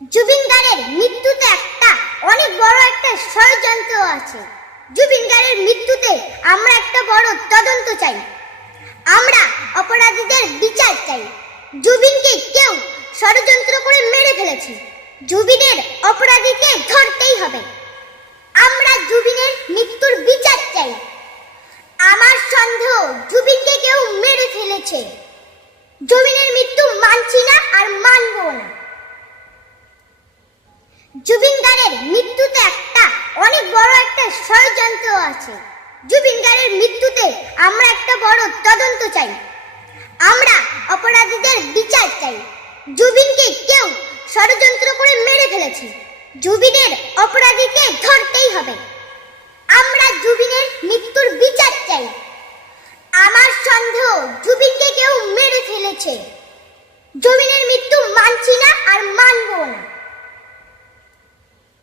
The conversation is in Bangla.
জুবিন গার্গের মৃত্যুতে অনেক বড় একটা ষড়যন্ত্র আছে। জুবিন গার্গের মৃত্যুতে আমরা একটা বড় তদন্ত চাই। আমরা অপরাধীদের বিচার চাই। জুবিনকে কেউ ষড়যন্ত্র করে মেরে ফেলেছে। জুবিনের অপরাধীকে ধরতেই হবে। আমরা জুবিনের মৃত্যুর বিচার চাই। আমার সন্দেহ জুবিনকে কেউ মেরে ফেলেছে। জুবিনের মৃত্যু মানছি না আর মানবো না। জুবিন গার্গের মৃত্যুতে অনেক বড় একটা ষড়যন্ত্র আছে। জুবিন গার্গের মৃত্যুতে আমরা একটা বড় তদন্ত চাই। আমরা অপরাধীদের বিচার চাই। জুবিনকে কেউ ষড়যন্ত্র করে মেরে ফেলেছে। জুবিনের অপরাধীকে ধরতেই হবে। আমরা জুবিনের মৃত্যুর বিচার চাই। আমার সন্দেহ জুবিনকে কেউ মেরে ফেলেছে। জুবিনের মৃত্যু মানছি না আর মানবো না।